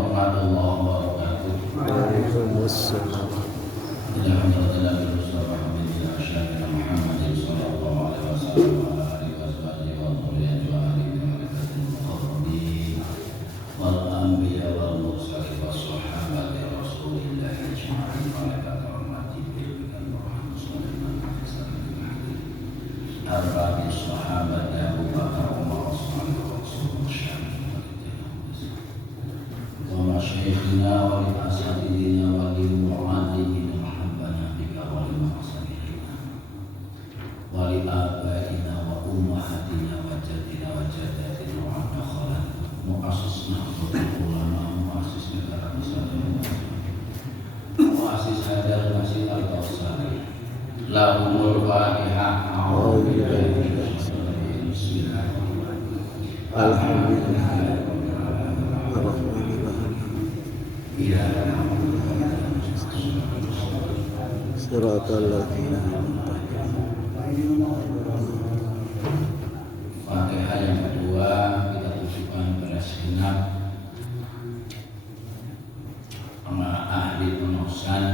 warahmatullahi wabarakatuh. Waalaikumsalam. شيخنا ولأساتذتنا ولمعلمنا محبنا بك ولمقصدنا ولآبائنا وأمهاتنا وجدنا وجداتنا وعبدنا مؤسسنا العلماء مؤسس negara Nusantara مؤسس هذا المسجد القوسري lahumul fatihah. Alhamdulillah. Siratal ladzina Fatihah yang kedua kita tujukan kepada segenap ahli penosan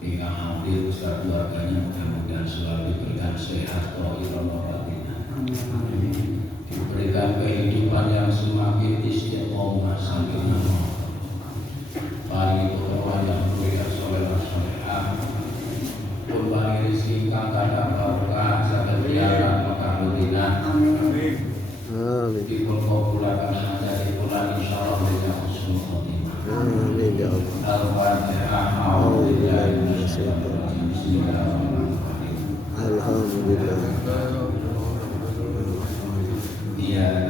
ingkang hadir beserta keluarganya, mudah-mudahan selalu diberikan sehat walafiat diberikan kehidupan yang semakin istiqomah sampai paling keperluan yang mulia soleh-solehah pun paling rezeki kang kadang barokah saged ziarah Mekah Madinah. Amin. Dipun kabulaken hajatipun insyaallah dengan husnul khotimah. Amin ya Allah. Al-Fatihah. A'udzubillahi minasyaitonir rajim. Bismillahirrahmanirrahim. Alhamdulillah. Iya,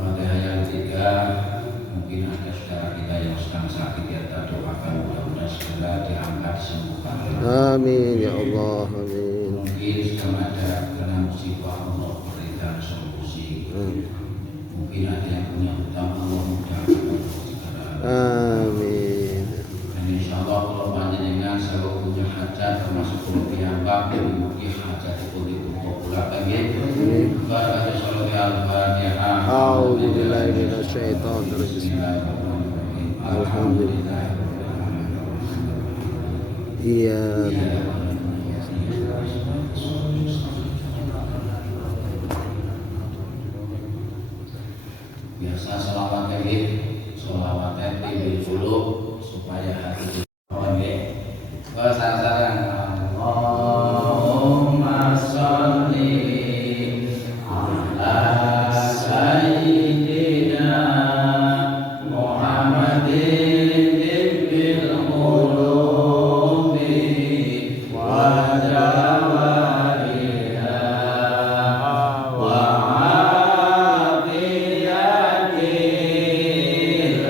Fatihah yang ketiga, mungkin ada saudara kita yang sedang sakit, kita doakan mudah-mudahan segera diangkat disembuhkan. Amin ya Allah. Amin. Mungkin sedang ada kena musibah, Allah berikan solusi. Mungkin ada yang punya hutang, Allah mudahkan segera. Amin. Dan insya Allah kalau panjenengan selalu punya hajat termasuk kalau piyambak dan mungkin hajat itu dikabulkan ya. Baca surah Al-Fatihah. A'udzubillahi minasyaitonir rajim. Alhamdulillah. Iya. Biasa sholawat kayak sholawat bil qulub supaya hati kita kesasaran. Allahumma sholli ala sayyidina Muhammadin bil qulubi wa jawariha wa afiyatil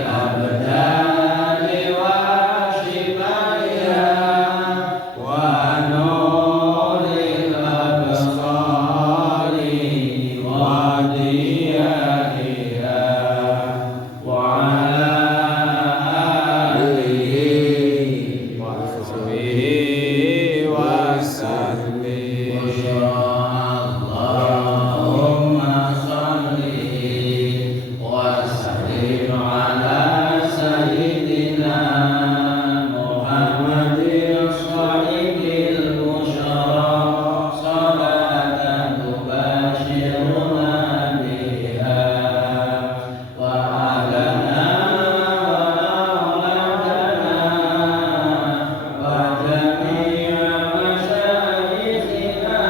abdani wa shifaya wa nuril absari wa diyaiha wa ala alihi wa sahbihi wa sallim. Allahumma sholli wa sallim ala sayyidina Muhammadin shahidil musyarraf salatan tubashiruna biha wa alana wa lauladana wa jami'a masyayikhina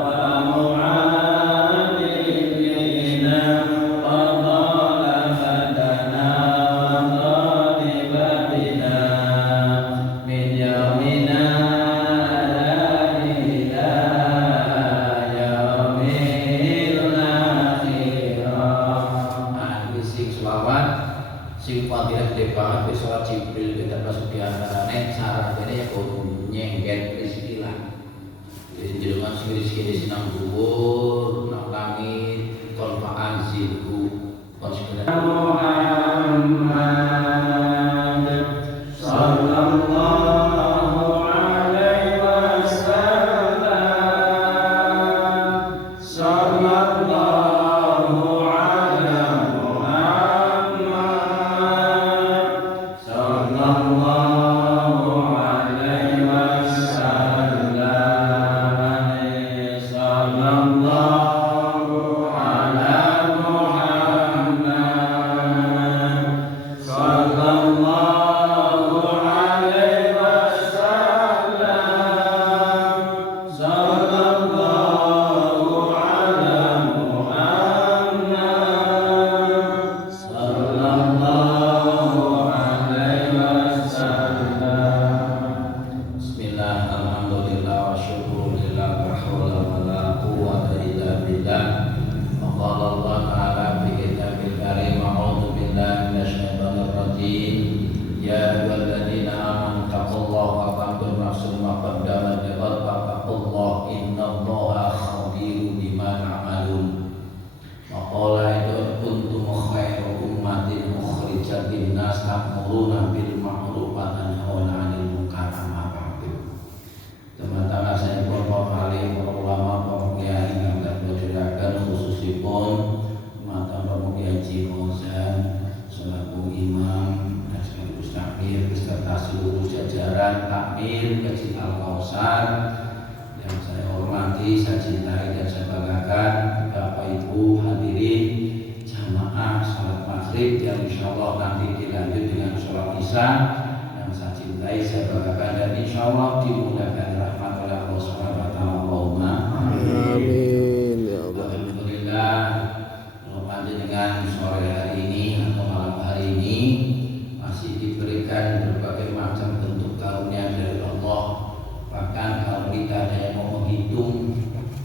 wa mu'amilina wa dhalafatana wa dhalibatina min yaumina ila yaumil akhirah. Ahli sing selawat sing Fatihah gede banget wis salat Jibril kita masuk di antarane syaratnya ya kudu nyenggen rezeki lah. Jadi jenengan sing rezeki sinang dhuwur nang langit kon fa'anzilhu kon Muhammad sallallahu alaihi wasallam innallaha khabirun bima ta'malun. Wa qala idza kuntum khairu ummatin ukhrijat lin-nas ta'muruna bil ma'ruf wa tanhauna 'anil munkar wa ta'malun. Teman-teman saya pun alim ulama pemuliaan yang berjuragan khususipun mata pemuliaan Cimozan selaku imam dan sekaligus takmir beserta seluruh jajaran takmir Masjid Al-Kausar yang saya hormati, saya cintai dan saya banggakan. Bapak Ibu hadirin jamaah salat maghrib yang insyaallah nanti dilanjut dengan sholat isya yang saya cintai, saya banggakan dan insyaallah dimudahkan rahmat oleh Allah Subhanahu wa taala. Allahumma Amin ya Allah. Alhamdulillah, dengan sore hari ini atau malam hari ini masih diberikan berbagai macam bentuk karunia dari Allah. Bahkan kalau kita ada yang mau menghitung,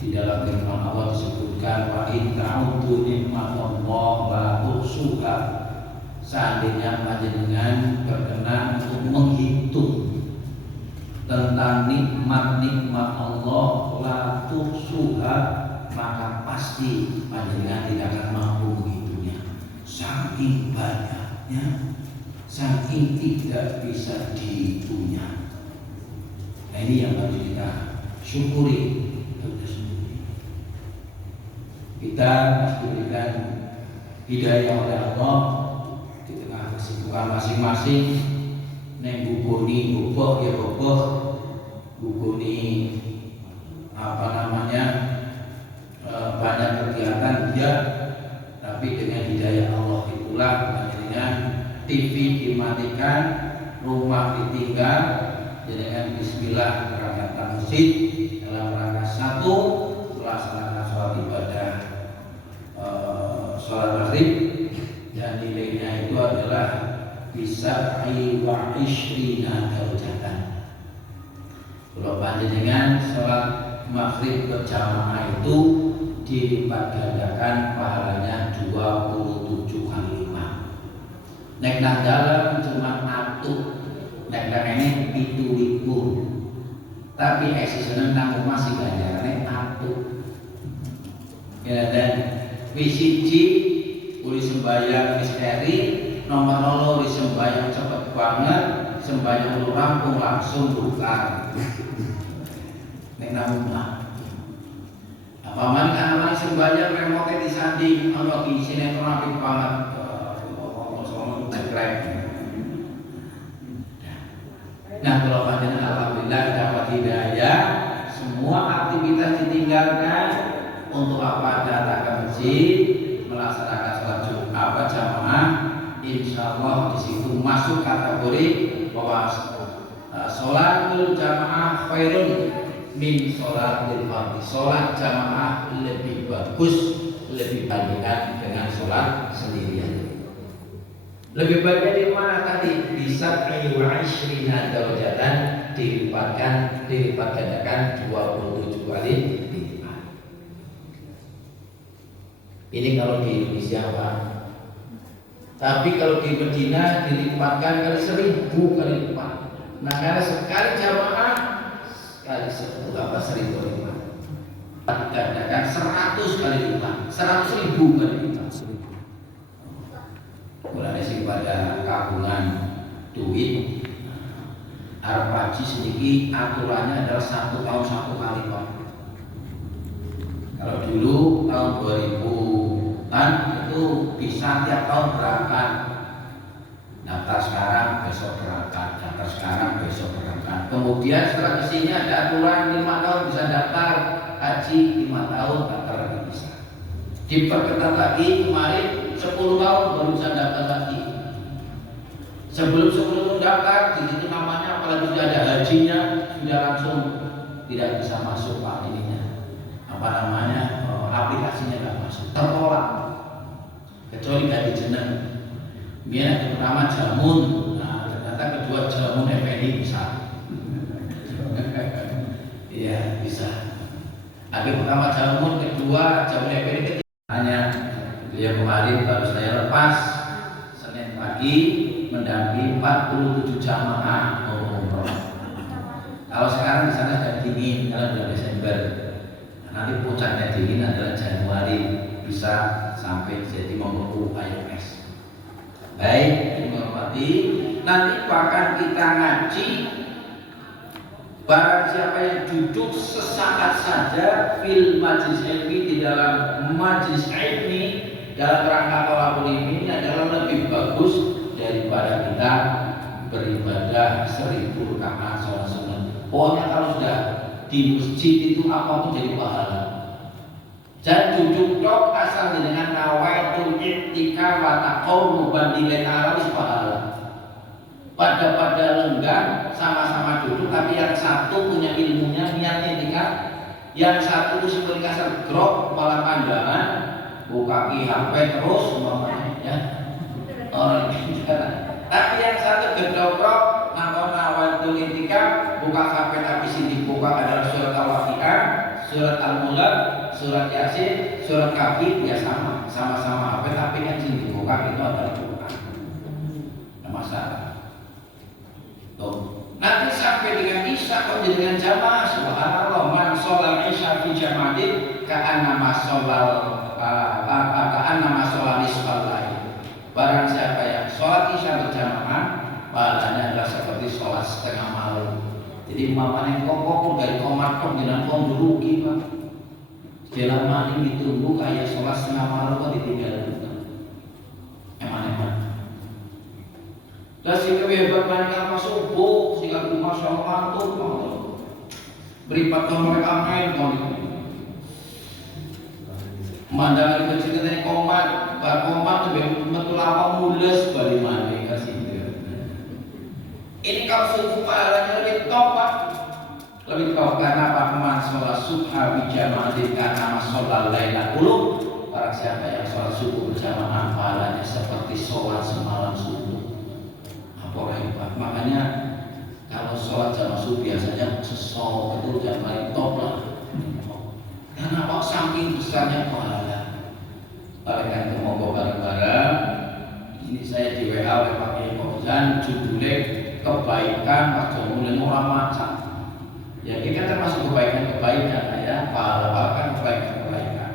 di dalam firman Allah disebutkan wa in ta'udzu nikmatallahi la tuhsuha. Seandainya panjenengan berkenan untuk menghitung tentang nikmat-nikmat Allah la tuhsuha, maka pasti panjenengan tidak akan mampu menghitungnya. Saking banyaknya, saking tidak bisa dihitungnya. Nah, ini yang harus kita syukuri. Kita diberikan hidayah oleh Allah di tengah kesibukan masing-masing. Neng buboni bubok ya bubok, buboni apa namanya, banyak kegiatan dia, tapi dengan hidayah Allah itulah dengan TV dimatikan, rumah ditinggal, dengan bismillah berangkat ke masjid dalam rangka satu melaksanakan sholat ibadah sholat maghrib, dan nilainya itu adalah bisa wa ishrina darajatan. Kalau panjenengan sholat maghrib berjamaah itu dilipat gandakan pahalanya 27 kali lipat. Nek nang dalam cuma atuk, nek nang ini 7.000. Tapi esi seneng nang masih ganjarane atuk. Ya, dan wisiji uli sembahyang misteri, nomor 0 sembahyang cepet banget, sembahyang lu rampung langsung buka. Nek nang paman anak sembahyang remote disanding Allah di sinetron apik banget. Nah, kalau panjenengan alhamdulillah dapat hidayah, semua aktivitas ditinggalkan untuk apa? Datang ke masjid, melaksanakan sholat Jumat berjamaah. Insyaallah di situ masuk kategori bahwa sholatul jamaah khairun min sholatil fardhi. Sholat jamaah lebih bagus, lebih bandingkan dengan sholat sendirian. Lebih baiknya di mana tadi? Bisa wa ishrina darajatan, dilipat gandakan 27 kali lipat. Ini kalau di Indonesia, Pak. Tapi kalau di Medina dilipatkan kali 1000 kali lipat. Nah, karena sekali jamaah kali 10 lipat. Gandakan 100 kali lipat, 100.000 kali lipat. Mulai sih pada kabungan duit, arep haji sedikit aturannya adalah 1 tahun 1 kali, Pak. Kalau dulu tahun 2000-an itu bisa tiap tahun berangkat. Daftar sekarang besok berangkat, daftar sekarang besok berangkat. Kemudian setelah kesini ada aturan 5 tahun bisa daftar haji, 5 tahun daftar lagi bisa. Diperketat lagi kemarin 10 tahun baru bisa daftar lagi. Sebelum daftar di situ namanya apalagi sudah ada hajinya, sudah langsung tidak bisa masuk, Pak, ininya. Apa namanya? Aplikasinya tidak masuk, tertolak. Kecuali ganti jeneng. Biar yang pertama jamun, nah ternyata kedua jamun FNI bisa. Iya bisa. Akhir pertama jamun, kedua jamun FNI, ketiga. Hanya dia kemarin baru saya lepas Senin pagi mendampingi 47 jamaah umroh. Kalau sekarang di sana sudah dingin karena bulan Desember. dingin adalah Januari, bisa sampai jadi membeku IMS. Baik, dihormati. Nanti bahkan kita ngaji, barang siapa yang duduk sesaat saja fil majlis ilmi, di dalam majlis ilmi dalam rangka thalabul ilmi, adalah lebih bagus daripada kita beribadah 1000 rakaat sholat sunat. Pokoknya kalau sudah di masjid itu apapun jadi pahala. Dan duduk tok asal dengan nawaitul iktikaf wa taqawmu bandilai ta'ala wis pahala. Pada lenggang sama-sama duduk, tapi yang satu punya ilmunya niat iktikaf, yang satu itu seperti kasar drop malah pandangan buka HP terus umpamanya ya. Orang bicara. Tapi yang satu gedrok nangkon nawaitul iktikaf buka HP, tapi sini buka adalah surat Al-Waqiah, surat Al-Mulk, surat Yasin, surat Kahfi, ya sama-sama apa, tapi yang sini dibuka itu adalah Quran. Tidak masalah. Tuh. Nanti sampai dengan Isya kok dengan jamaah, subhanallah, man sholat Isya fi jama'atin ka'annama sholat nisfal lail. Barang siapa yang sholat Isya berjamaah, pahalanya adalah seperti sholat setengah malam. Jadi mamanya kok dari komat dengan rugi Pak. Dalam mani ditunggu kayak sholat setengah malam kok ditinggal. Eman-eman. Dan sehingga hebat mereka pas subuh, sehingga masya Allah tuh beripat mereka main mandangan kecil kita komat, komat lebih betul apa mulus balik mani kasih. Ini kalau subuh pahalanya lebih top Pak. Lebih top karena Pak Man sholat subha bijama'atin karena sholat laila qulub. Para siapa yang sholat subuh berjamaah pahalanya seperti sholat semalam subuh. Apa hebat. Makanya kalau sholat jamaah subuh biasanya sesok itu yang paling top lah. Karena Pak saking besarnya pahala. Oleh karena itu mau bareng-bareng. Ini saya di WA oleh Pak Kiai Fauzan, judulnya kebaikan Pak Jamulen orang macam. Ya kita termasuk kebaikan-kebaikan ya, pahala kan kebaikan-kebaikan.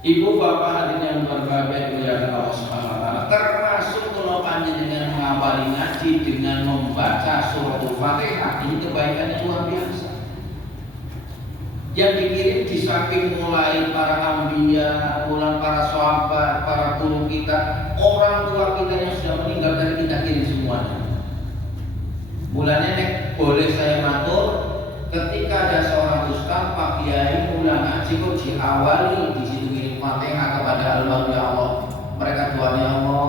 Ibu bapak hadirin yang berbahagia dimuliakan Allah Subhanahu wa taala, termasuk kalau panjenengan mengawali ngaji dengan membaca suratul Fatihah, ini kebaikannya luar biasa. Yang dikirim di samping mulai para anbiya, mulai para sahabat, para guru kita, orang tua kita yang sudah meninggal dan kita kirim semuanya. Mulanya nek boleh saya matur, ketika ada seorang ustaz Pak Kiai mulai ngaji kok diawali di situ kirim Fatihah kepada almarhum ya Allah. Mereka doa ya Allah,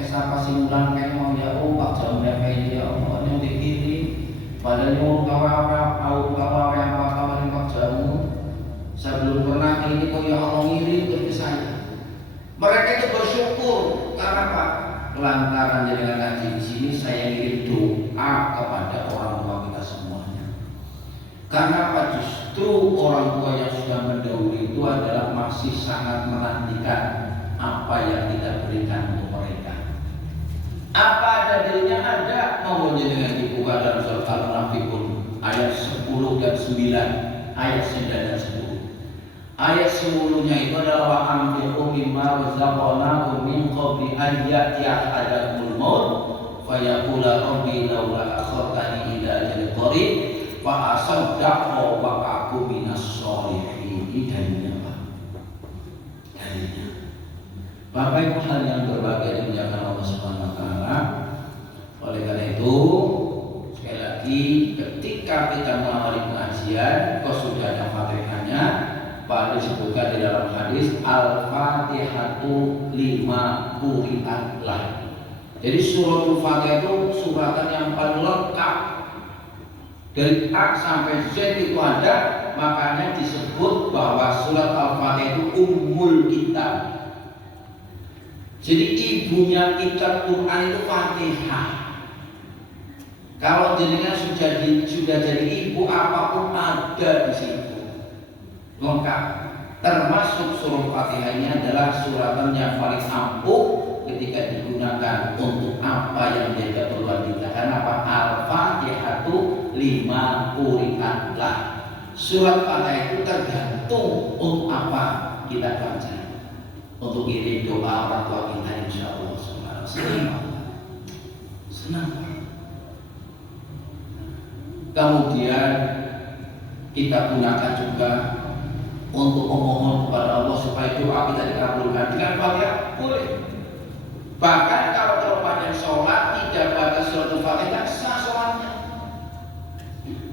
siapa sih ulang kayak mau ya Allah, Pak Jamulen kayak ya Allah yang dikirim. Padahal nyuruh kawan yang kawan Pak Jamu. Saya belum pernah ini kok ya Allah ngirim ke saya. Mereka itu bersyukur karena Pak, lantaran dengan ngaji di sini saya ngirim doa kepada orang tua kita semuanya. Karena apa? Justru orang tua yang sudah mendahului itu adalah masih sangat menantikan apa yang kita berikan untuk mereka. Apa dalilnya? Ada. Mohon dengan dibuka dalam surat Al-Munafiqun ayat 10 dan 9, ayat 9 dan 10. Ayat 10-nya itu adalah wa anfiqu mimma razaqnakum min qabli an ya'tiya ahadakumul maut fa yaqula rabbi laula akhartani ila ajalin qarib fa asaddaq wa aqum minas sholihin. Dalilnya Pak. Dalilnya. Bapak Ibu yang berbahagia dimuliakan Allah Subhanahu wa taala. Oleh karena itu, sekali lagi ketika kita mengawali pengajian, kok sudah ada Fatihahnya, Pak disebutkan di dalam hadis Al-Fatihatu lima quri'at lah. Jadi suratul Fatihah itu suratan yang paling lengkap. Dari A sampai Z itu ada, makanya disebut bahwa surat Al-Fatihah itu ummul kitab. Jadi ibunya kitab Quran itu Fatihah. Kalau jenengan sudah jadi ibu, apapun ada di situ. Lengkap. Termasuk surah Fatihah ini adalah suratan yang paling ampuh ketika digunakan untuk apa yang menjadi keperluan kita. Karena apa? Al-Fatihatu lima quri'at lah. Surat Fatihah itu tergantung untuk apa kita baca. Untuk kirim doa orang tua kita, insya Allah senang. Kemudian kita gunakan juga untuk memohon kepada Allah supaya doa kita dikabulkan dengan Fatihah boleh. Bahkan kalau terpanjang sholat tidak baca surat Fatihah sah sholatnya.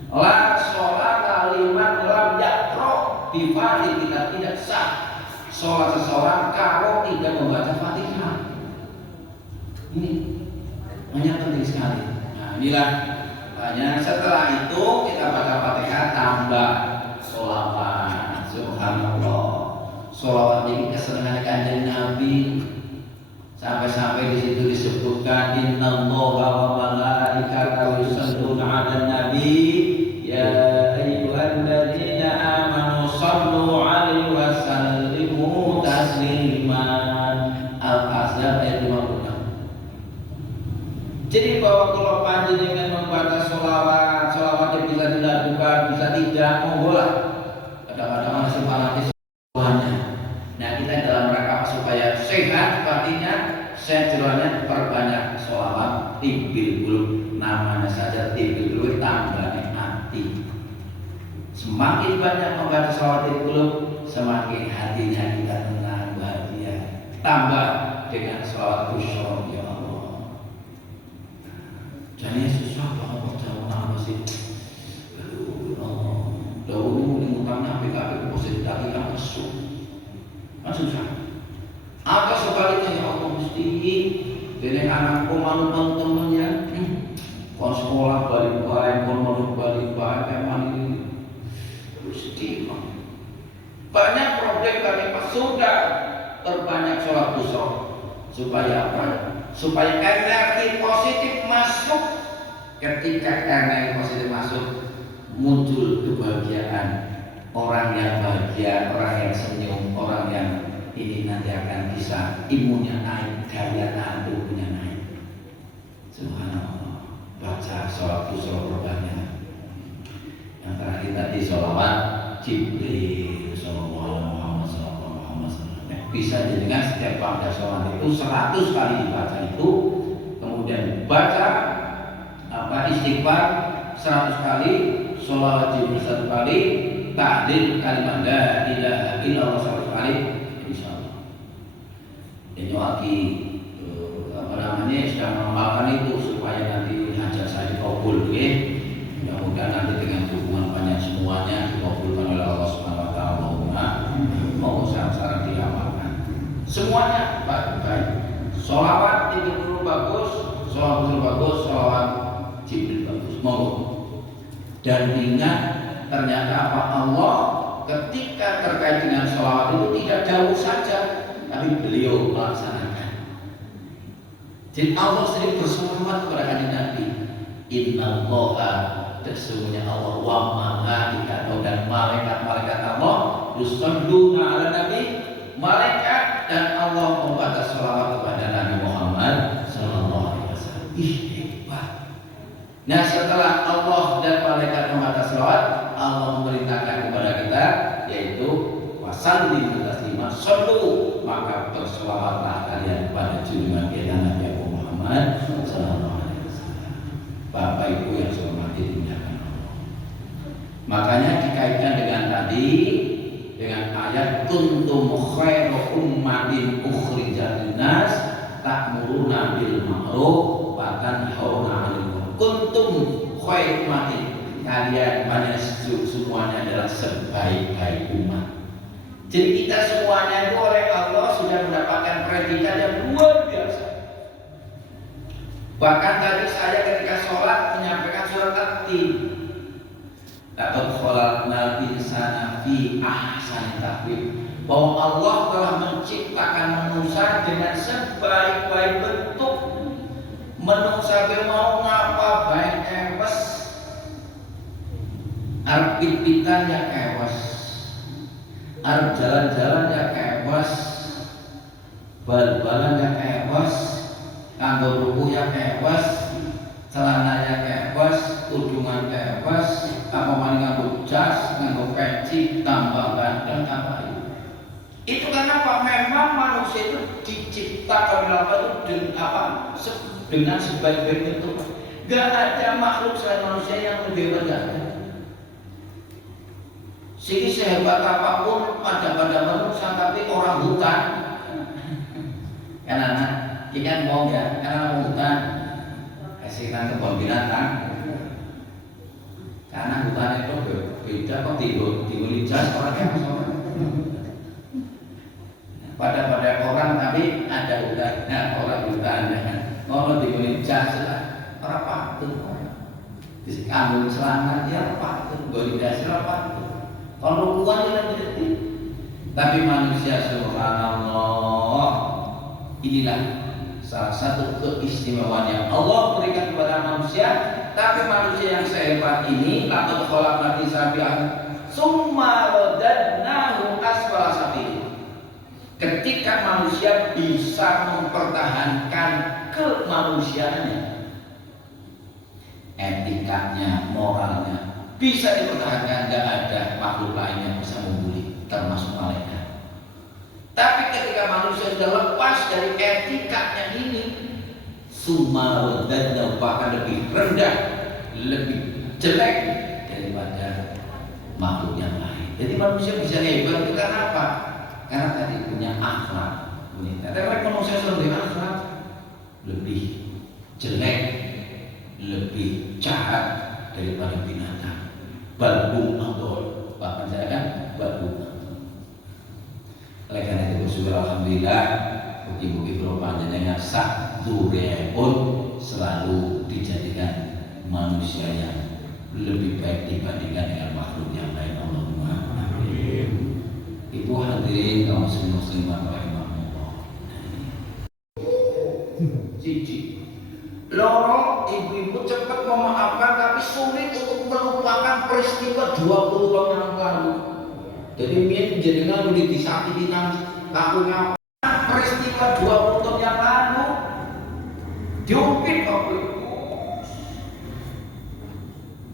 La sholat kalimat lam yakro di Fatihah kita tidak sah sholat seseorang kalau tidak membaca Fatihah. Ini banyak penting sekali. Nah inilah makanya setelah itu kita baca Fatihah tambah sholawat. Subhanallah. Sholawat ini kesenangan Kanjeng Nabi. Sampai-sampai di situ disebutkan innallaha wa malaikatahu yusholluna 'alan nabi ya ayyuhalladzina amanu shallu 'alaihi wa sallimu tasliman. Al-Ahzab ayat 56. Jadi bahwa kalau panjenengan membaca sholawat yang bisa dilakukan, bisa tidak, monggo lah. Kadang-kadang masih fanatis Tuhannya. Nah kita dalam rangka supaya sehat artinya sejualnya perbanyak sholawat tibil buluk, namanya saja tibil buluk tambah hati. Semakin banyak membaca sholawat tibil buluk, semakin hatinya kita tenang bahagia. Tambah dengan sholawat kusyur ya Allah. Jadi susah banget jauh apa sih? Jauh ini utangnya PKP posisi tadi kan kesuk. Kan susah. Atau sebaliknya ya Allah mesti dengan anakku manut temennya kon sekolah balik baik, kon manut balik baik, emang ini sedih. Banyak problem kami sudah terbanyak sholat busuk supaya apa? Supaya energi positif masuk. Ketika energi positif masuk muncul kebahagiaan. Orang yang bahagia, orang yang senyum, orang yang ini nanti akan bisa imunnya naik, daya tahan tubuhnya naik. Subhanallah. Baca sholat berbanyak. Yang terakhir tadi sholawat Jibril Sallallahu Alaihi Wasallam. Bisa dengan setiap pada sholat itu 100 kali dibaca itu, kemudian baca istighfar 100 kali, sholawat Jibril 1 kali, tahlil kalimat la ilaha illallah 100 kali, insyaallah. Ini lagi sedang mengamalkan itu supaya nanti hajat saya dikabul, ya. Mudah-mudahan nanti dengan dukungan banyak semuanya dikabulkan oleh Allah Subhanahu Wa Taala. Mau sekarang diamalkan. Semuanya baik. Sholawat itu bagus, sholawat bagus, sholawat Jibril bagus. Mau. Dan ingat ternyata apa Allah ketika terkait dengan sholawat itu tidak jauh saja, tapi beliau melaksanakan. Jadi Allah sendiri berselawat kepada kanjeng Nabi. Innallaha, sesungguhnya Allah wa malaikatahu, dan malaikat-malaikat Allah yusholluna 'alan nabi, malaikat dan Allah membaca sholawat kepada Nabi Muhammad sallallahu alaihi wasallam. Hebat. Nah setelah Allah dan malaikat membaca sholawat, Allah memerintahkan kepada kita yaitu wasallim taslima, sallu, maka berselawatlah kalian pada junjungan kita Nabi Muhammad sallallahu alaihi wasallam. Bapak Ibu yang saya hormati dimuliakan Allah. Makanya dikaitkan dengan tadi dengan ayat kuntum khairu ummatin ukhrijat linnas ta'muruna bil ma'ruf wa tanhauna 'anil munkar. Kuntum khairu ummatin, kalian pada semuanya adalah sebaik-baik umat. Jadi kita semuanya itu oleh Allah sudah mendapatkan predikat yang luar biasa. Bahkan tadi saya ketika sholat menyampaikan surat At-Tin. Laqad khalaqnal insana fi ahsani taqwim. Bahwa Allah telah menciptakan manusia dengan sebaik-baik bentuk. Manusia mau ngapa baik ewes, arep pit-pitan ya ewes, arep jalan-jalan ya ewes, bal-balan ya ewes, kanggo ruku ya ewes, celana ya ewes, tudungan ewes, apa maning nganggo jas, nganggo peci, tambah ganteng apa itu karena apa? Memang manusia itu diciptakan oleh Allah itu dengan sebaik-baik bentuk. Gak ada makhluk selain manusia yang lebih hebat. Sehingga sehebat apapun pada manusia tapi orang hutan kan anak kita mau ya, karena mau hutan kasih kebun binatang karena hutan itu beda kok timbul jas orangnya pada orang tapi ada hutan, orang hutan kalau timbul jas orang patut di kampung selama dia patut golidasi patut kalau luar dia berarti tapi manusia subhanallah inilah salah satu keistimewaan yang Allah berikan kepada manusia. Tapi manusia yang sehebat ini laqad khalaqnal insana summa radadnahu asfala safilin. Ketika manusia bisa mempertahankan kemanusiaannya, etikanya, moralnya bisa dipertahankan, tidak ada makhluk lain yang bisa membuli, termasuk malaikat. Tapi ketika manusia sudah lepas dari etikanya ini, summa radadnahu bahkan lebih rendah, lebih jelek daripada makhluk yang lain. Jadi manusia bisa hebat itu karena apa? Karena tadi punya akhlak. Tapi manusia lebih akhlak, lebih jelek, lebih jahat daripada binatang. Balbum adol, bahkan saya kan balbum. Oleh karena itu bersyukur alhamdulillah bukti-bukti panjenengan sak dure pun selalu dijadikan manusia yang lebih baik dibandingkan dengan makhluk yang lain. Allahumma amin. Ibu hadirin kaum muslimin rahimahullah. Cici. Loro ibu-ibu cepat memaafkan tapi sulit untuk melupakan peristiwa 20 tahun yang lalu. Jadi mien jenengan udah disakiti nang lakunya peristiwa 20 tahun yang lalu diungkit kok.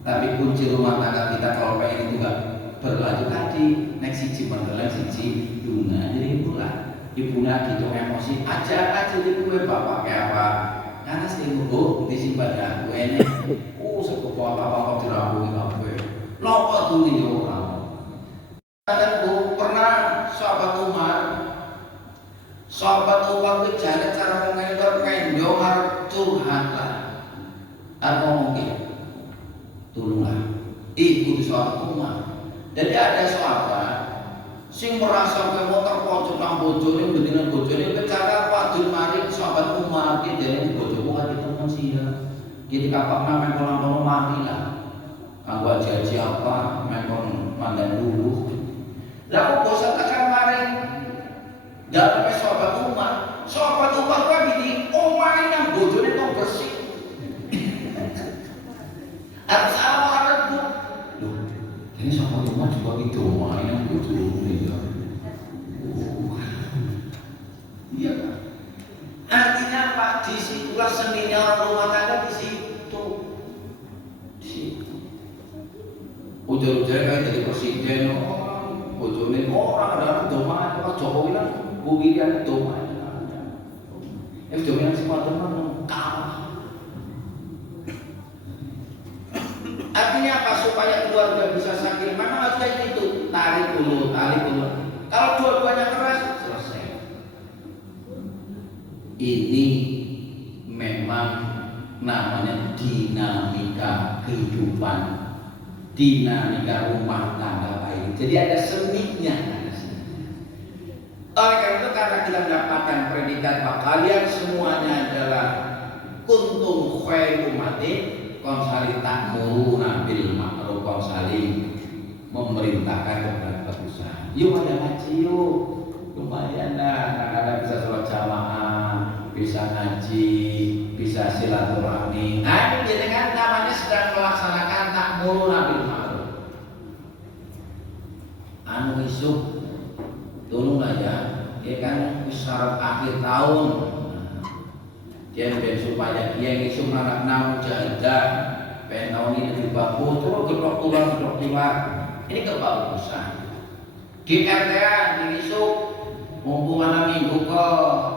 Tapi kunci rumah tangga kita kalau pengen itu nggak berlanjut tadi next siji mendeleng siji dunga jadi ibu lagi tuh emosi aja di kue bapak kayak apa karena sering bu disimpan ya kue ini sebuah apa kok dirampung apa lopo tuh nih orang. Bu pernah sahabat Umar itu jalan cara mengentor pendong curhat lah atau mungkin tolonglah ibu di sahabat Umar. Jadi ada sahabat sing merasa kemo terpojok nang bojone bendina bojone bicara padul mari sahabat Umar ki dene bojoku ati temen sih ya. Jadi kapak nang kono mari lah. Kanggo aji apa mengkon mandan dulu. Lah kok bosan tekan maring dalam sahabat Umar kan gini, omahe nang bojone kok bersih. Harus awal itu. Loh, ini sahabat Umar juga gitu omahe nang bojone ya. Iya kan? Artinya apa? Di situlah seninya orang rumah tangga di situ. Di situ. Ujar-ujar kayak jadi presiden, bojone orang ada doma Pak Jokowi kan bugian doma. Jokowi yang sepatu kan kalah. Artinya apa? Supaya keluarga bisa sakit, memang harus kayak gitu. Tarik dulu. Kalau dua-duanya keras, selesai. Ini memang namanya dinamika kehidupan, dinamika rumah tangga baik. Jadi ada seninya. Oleh karena itu karena kita mendapatkan predikat bahwa kalian semuanya adalah kuntum khairu umatin konsali ta'muruna bil ma'ruf konsali memerintahkan kebagusan. Yuk ada ngaji yuk. Lumayan lah, kadang-kadang bisa sholat jamaah, bisa ngaji, bisa silaturahmi. Nah ini jenengan namanya sedang melaksanakan ta'muruna bil ma'ruf. Anu isuk tolong aja, ya kan syarat akhir tahun. Dia supaya dia isu anak namun jadah, tahun ini lebih bagus, terus gedok tulang. Ini kebagusan. Di RTA di isuk mumpung anak minggu ke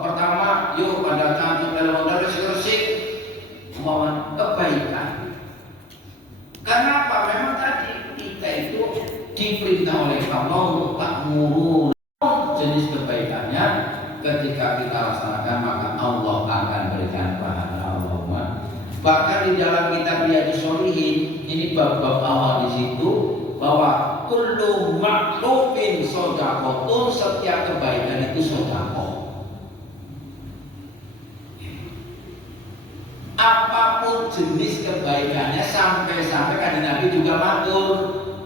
pertama, yuk pada cantik dalam modal resik mohon kebaikan. Karena apa? Memang tadi kita itu diperintah oleh Allah untuk tak murun jenis kebaikannya. Ketika kita laksanakan maka Allah akan berikan pahala Allah. Bahkan di dalam kitab Riyadhus Shalihin ini bab-bab awal di situ bahwa kullu ma'rufin shadaqatun, setiap kebaikan itu sedekah. Apapun jenis kebaikannya, sampai-sampai kan Nabi juga matur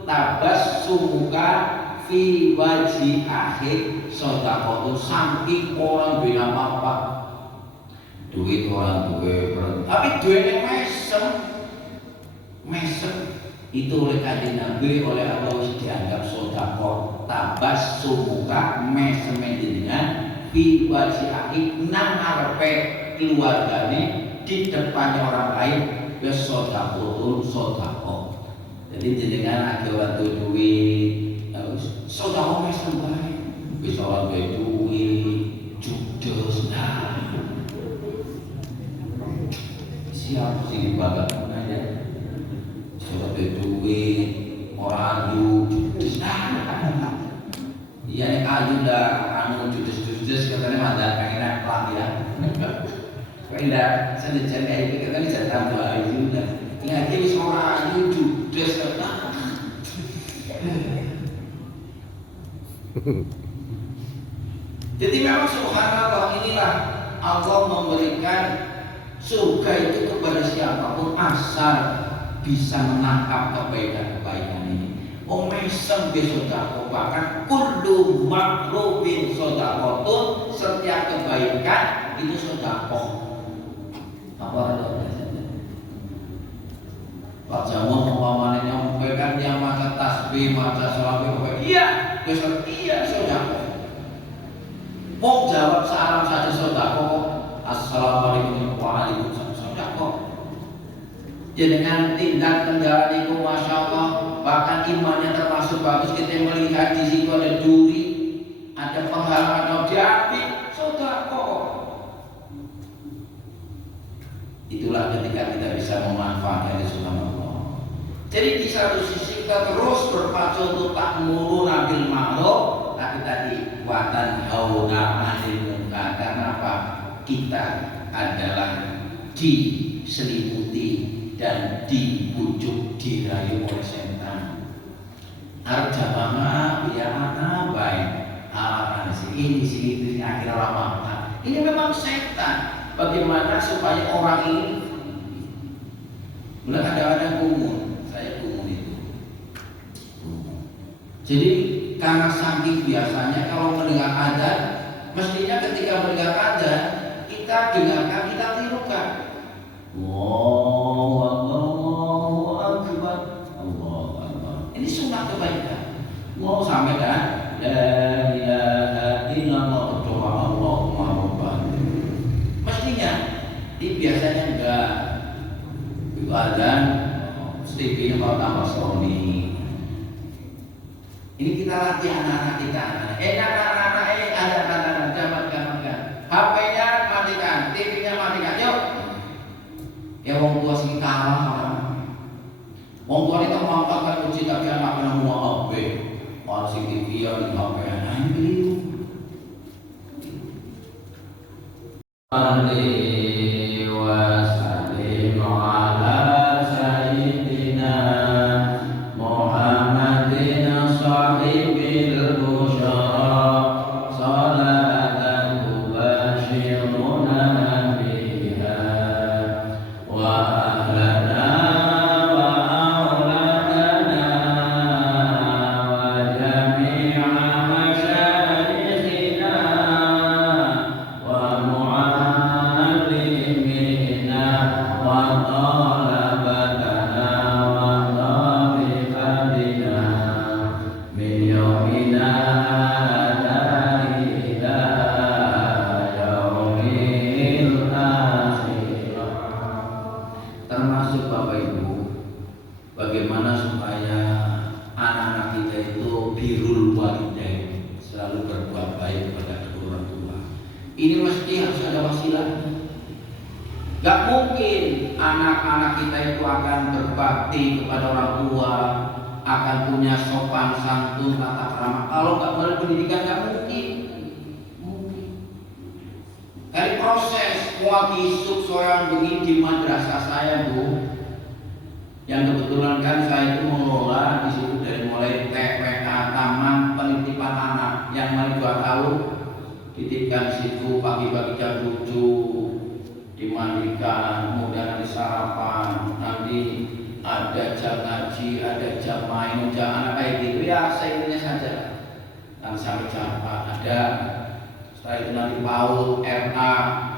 tabassumuka fi wajhi akhir shadaqatun, saking orang bilang apa duit orang duit tapi duitnya mesem itu oleh kanjeng Nabi oleh Allah dianggap sedekah. Tabassumuka mesem dengan fi wajhi akhir nang arepe keluargane di depannya orang lain ya sedekah. Jadi jenengan age ora duit sedekah mesem bae. Wis ora duit judes siap sing bakat aja. Sudah duit orang ayu judes. Iya nek ayu dah anu judes katanya ada pengen pelan ya. Indah senajan kayak itu kita bisa tambah ayu dah. Lagi wis ora ayu judes kata. Jadi memang subhanallah, inilah Allah memberikan surga itu kepada siapapun asal bisa menangkap kebaikan-kebaikan ini. Mesem besodako, bahkan kullu makrufin sodakotun, setiap kebaikan itu sodako. Apa ada? Pak Jamal umpamanya menyampaikan dia maca tasbih, maca sholawat, iya, besok iya sodako. Mau jawab salam saja sodako. Assalamualaikum warahmatullahi wabarakatuh. Dengan tindak kendaraan itu masya Allah, bahkan imannya termasuk bagus. Kita melihat di situ ada duri, ada penghalangan diambil, sodako. Itulah ketika kita bisa memanfaatkan subhanallah. Jadi di satu sisi kita terus berpacu untuk tak muru nabil ma'ruf, tapi tadi watan hauna 'anil munkar. Karena apa? Kita adalah diselimuti dan dibujuk dirayu oleh setan. Arjamama ya anak baik ini sih akhirnya lama. Ini memang setan. Bagaimana supaya orang ini mulai ada kumun, saya kumun itu. Jadi karena saking biasanya kalau mendengar adzan, mestinya ketika mendengar adzan kita dengarkan, kita tirukan. Allahu Akbar. Ini sunnah kebaikan. Mau sampai dah la ilaha illallah doa Allahumma rabbana. Mestinya ini biasanya enggak. Itu adzan TV-nya mau tambah Sony. Ini kita latih anak-anak kita. Anak-anak ada anak-anak zaman HP-nya matikan, TV-nya matikan, yuk. Ya wong tua sing kalah. Wong tua itu mangkat kunci tapi anaknya mau HP. Orang sing TV ya di HP anak beli. Alaihi wasallam ala sayyidina Muhammadin sahibil busyara salatan tubashiruna biha wa ahlana wa auladana wa jami'a masyayikhina wa mu'allimina walidain, selalu berbuat baik kepada kedua orang tua. Ini mesti harus ada wasilahnya. Gak mungkin anak-anak kita itu akan berbakti kepada orang tua, akan punya sopan santun tata krama kalau gak melalui pendidikan. Gak mungkin. Dari proses muakisuk seorang begini di madrasah saya, Bu, yang kebetulan kan saya itu mengelola di situ dari mulai TPK Taman Penitipan Anak yang mulai 2 tahun titipkan di situ, pagi-pagi jam 7 dimandikan, kemudian nanti sarapan, nanti ada jam ngaji, ada jam main, jam anak kayak gitu ya, saya intinya saja. Dan sampai jam 4 ada. Setelah itu nanti PAUD, RA,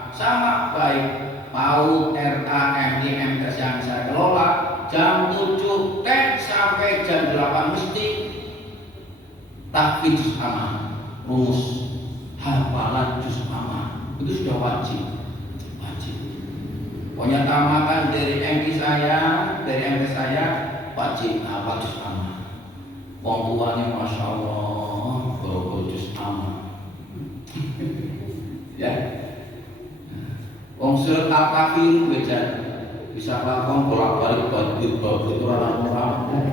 sama baik PAUD, RA, MI, MTS yang saya kelola jam 7 sampai jam 8 mesti tahfidz juz amma, rumus hafalan juz amma, itu sudah wajib. Pokoknya tamatan dari MI saya, dari MTS saya wajib hafal juz amma. Wong tuanya masya Allah bawa juz amma. Ya, wong surat Al-Kafir bisa lakon bolak-balik badut orang-orang.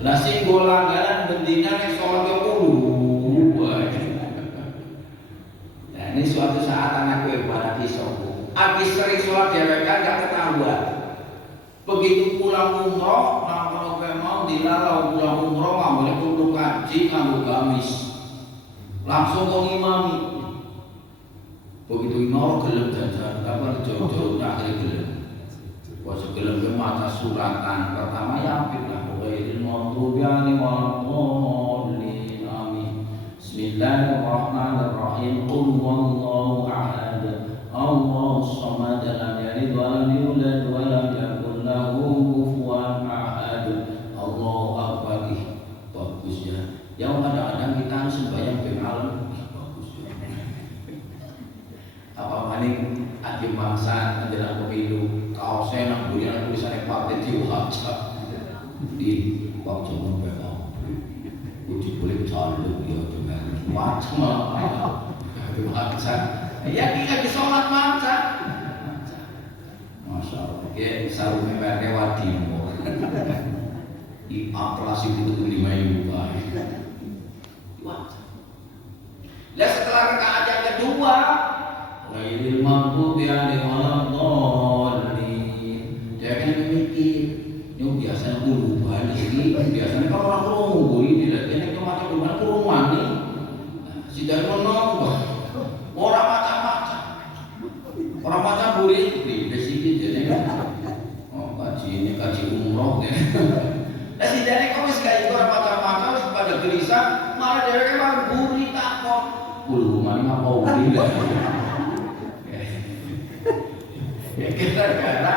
Lah sing golanggaran bendina nek salat yo kudu. Nah, ini suatu saat anakku ibarat isoku. Habis sering sholat dewekan gak ketahuan. Begitu pulang umroh, kalau mau dilarang pulang umroh nggak boleh kudu kaji, nggak gamis. Langsung kau imami. Begitu imam gelem jajan, kapan jauh-jauh akhirnya gelem. Wah segelem ke maca suratan. Pertama ya apik lah. Pokoknya ilmu tubiani walmolin amin. Bismillahirrahmanirrahim. Qul huwallahu ahad. Allahus samad. Lam yalid wa lam yulad wa lam yakul lahu kufuwan ahad. Allahu akbar. Bagus ya. Yang kadang-kadang kita sembahyang bengal. Apa maning akhir bangsa menjelang pemilu kalau saya nak bulian tulisannya partai diwajib di waktu memperbaiki uji boleh calon dia juga macam itu bangsa ya kita di sholat macam masya Allah ya sarungnya mereka wadimo di apelasi itu 5.000 lah setelah rakaat yang kedua Ghairil maghdubi 'alaihim waladdallin. Dia kan mikir, yang biasanya kuruban ini, biasanya kalau orang kurung ini dia macam kuruban kurungan nih. Si dari mana orang macam-macam, orang macam buri di sini jadi kan. Oh kaji ini kaji umroh ya. Dan si dari kau sekali orang macam-macam pada gelisah, malah dia kan buri takut. Kurungan ini apa buri lah. Ya kita karena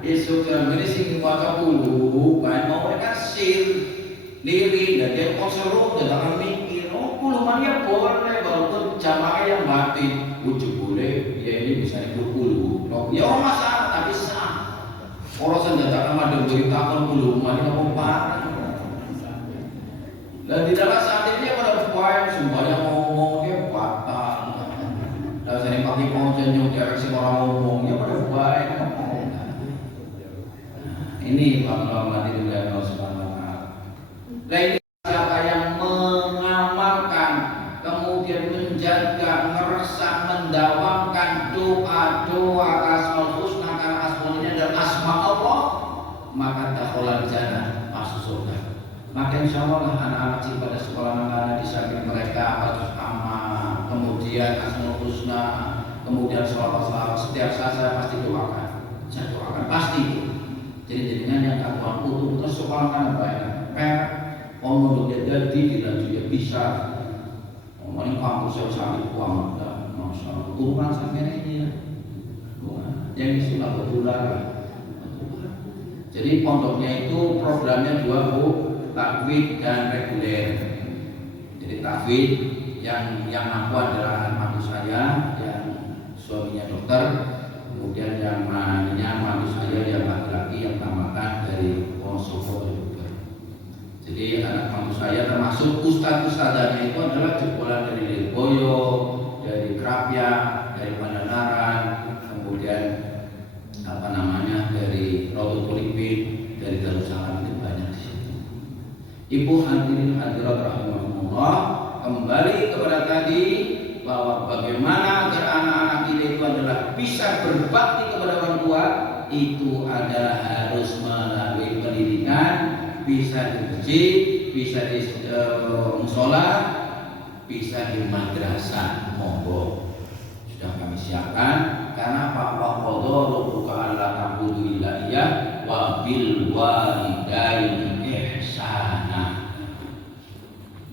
esok dalam ini sing waca dulu, kan mau mereka sir diri dan dia konseru jangan mikir, oh puluhan ya boleh walaupun jamaah yang mati, ujuk boleh, ya ini bisa dipuluh, ya orang masalah tapi sah. Orang senjata kan ada beritakan puluhan ini ngomong parah. Dan di dalam saat ini pada poin semuanya ngomong dia batal. Dan saya pakai konsen yang direksi orang ngomongnya pada baik. Ini bangga di dunia Allah Subhanahu Wa Taala. Nah ini siapa yang mengamalkan, kemudian menjaga, meresah, mendawamkan doa-doa asmaul husna karena asmaul ini adalah asma Allah, maka dakhalal jannah, masuk surga. Maka insya Allah anak-anak pada sekolah anak-anak di samping mereka apa amal, kemudian asmaul husna, kemudian sholat setiap saat saya pasti doakan, saya doakan pasti. Jadi dengan yang Tuhan untuk sekolahkan banyak, untuk jadi tidak juga bisa. Ini kampus saya sangat kuat, masalah kurungan sampai ini, yang sudah betulan. Jadi pondoknya itu programnya dua Bu, takwid dan reguler. Jadi takwid yang aku adalah mantu saya, yang suaminya dokter, kemudian yang mantunya mantu saya yang laki-laki yang tamatan dari Wonosobo dokter. Jadi anak mantu saya termasuk ustadz-ustadzanya itu adalah jebolan dari Lirboyo, dari Krapia, dari Pandanaran, kemudian dari Rotul Polipin, dari Darussalam, itu banyak di situ. Ibu hadirin hadirat rahimahumullah, kembali kepada tadi bahwa bagaimana agar anak-anak kita itu adalah bisa berbakti kepada orang tua, itu adalah harus melalui pendidikan, bisa di masjid, bisa di musola, bisa di madrasah. Monggo sudah kami siapkan, karena Pak Waqodo rubuka alla ta'budu illa iya wa bil walidaini ihsana.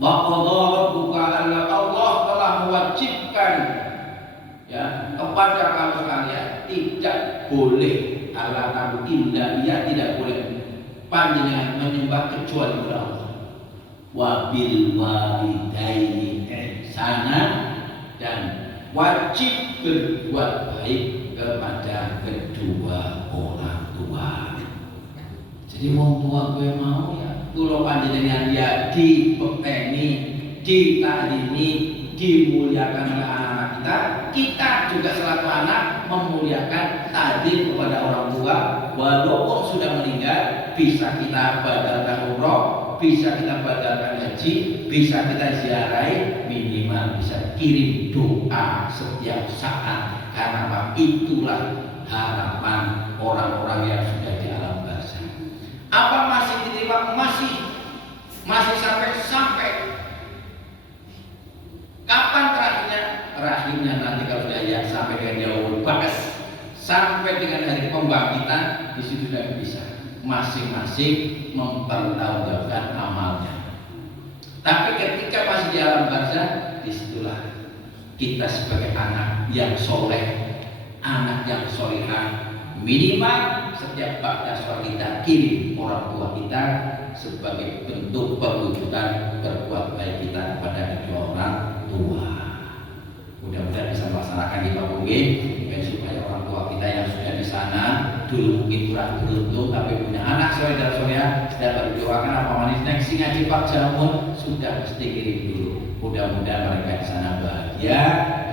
Waqodo rubuka alla, Allah telah mewajibkan ya kepada kamu sekalian, tidak boleh alla ta'budu illa iya, tidak boleh panjenengan menyembah kecuali kepada Allah. Wa bil walidaini ihsana, dan wajib berbuat baik kepada kedua orang tua. Jadi wong tua gue mau ya kula panjenengan ya dipeteni, ditalini, dimuliakan oleh anak-anak kita. Kita juga selaku anak memuliakan takdim kepada orang tua, walaupun sudah meninggal. Bisa kita badalkan umroh, bisa kita badalkan haji, bisa kita ziarahi, minimal bisa kirim doa setiap saat. Karena apa? Itulah harapan orang-orang yang sudah di alam barzakh. Apa masih diterima? Masih sampai kapan terakhirnya? Terakhirnya nanti kalau sudah ya sampai dengan yaumul ba'ats, sampai dengan hari pembangkitan, di situ sudah bisa masing-masing mempertanggungjawabkan amalnya. Tapi ketika masih di alam barzakh, disitulah kita sebagai anak yang soleh, anak yang solehah, minimal setiap ba'da sholat kita kirim orang tua kita sebagai bentuk perwujudan berbuat baik kita kepada kedua orang tua. Mudah-mudahan bisa melaksanakan di Babungi, supaya orang tua kita yang sudah di sana dulu mungkin kurang beruntung tapi punya anak soleh dan soleha, dapat berdoakan apa manis nek sing ngaji Pak Jamun sudah mesti kirim dulu. Mudah-mudahan mereka di sana bahagia,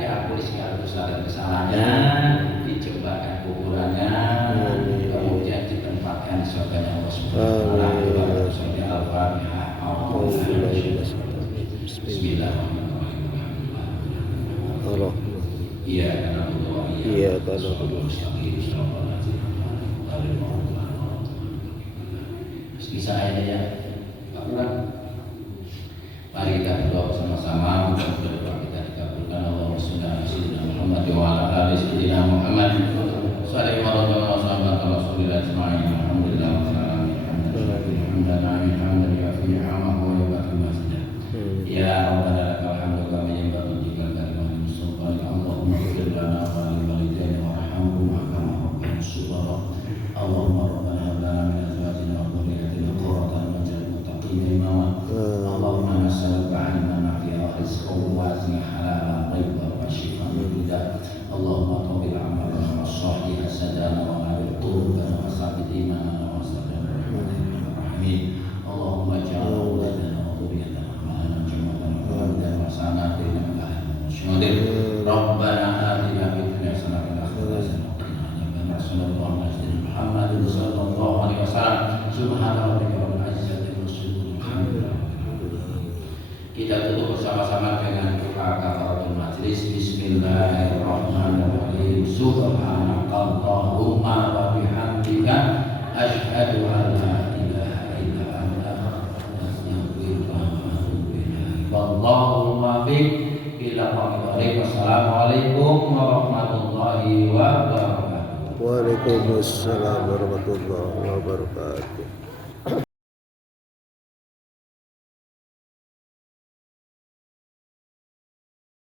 diampuni segala dosa dan kesalahannya, dijembatkan kuburannya, kemudian ditempatkan di surganya Allah Subhanahu wa Ta'ala. Al-Fatihah. Bismillahirrahmanirrahim. Allah. Iya, karena Allah. Iya, karena Allah. Bisa aja ya, Pak Kurang. Mari kita berdoa bersama-sama, mudah-mudahan doa kita dikabulkan. Allahumma shalli ala sayyidina Muhammad wa ala ali sayyidina Muhammad. Sallallahu alaihi wa sallam ala rasulillah ajma'in. Alhamdulillah wa ya Rabbana lakal hamdu kama yanbaghi li kalimati sultanik. Allahumma ighfir lana wa li walidayna warhamhuma kama rabbayana shighara. Allahumma rabbana hab lana min azwajina wa dhurriyyatina qurrata a'yun waj'alna lil muttaqina imama. Allahumma nas'aluka 'ilman nafi'an wa rizqan wasi'an halalan thayyiban wa shifaan min kulli daa'. Allahumma tawbil 'amalana wa sahih hasadana wa nawwir qulubana wa sabbit imanana wa sabbit rahmin. Allahumma ja'al awladana wa dhurriyyatina dan masalah dengan bahan. Rabbana atina fid dunya hasanah wa fil akhirati hasanah wa qina adzabannar. Muhammadin sallallahu alaihi wasallam. Subhana rabbika rabbil izzati amma yasifun. Kita tutup bersama-sama dengan doa kafaratul majlis. Bismillahirrahmanirrahim. Subhanakallahumma wa bihamdika asyhadu an la ilaha illa anta astaghfiruka wa atubu ilaik. Wallahumma ila qawmi. Wassalamualaikum warahmatullahi wabarakatuh. Waalaikumsalam warahmatullahi wabarakatuh.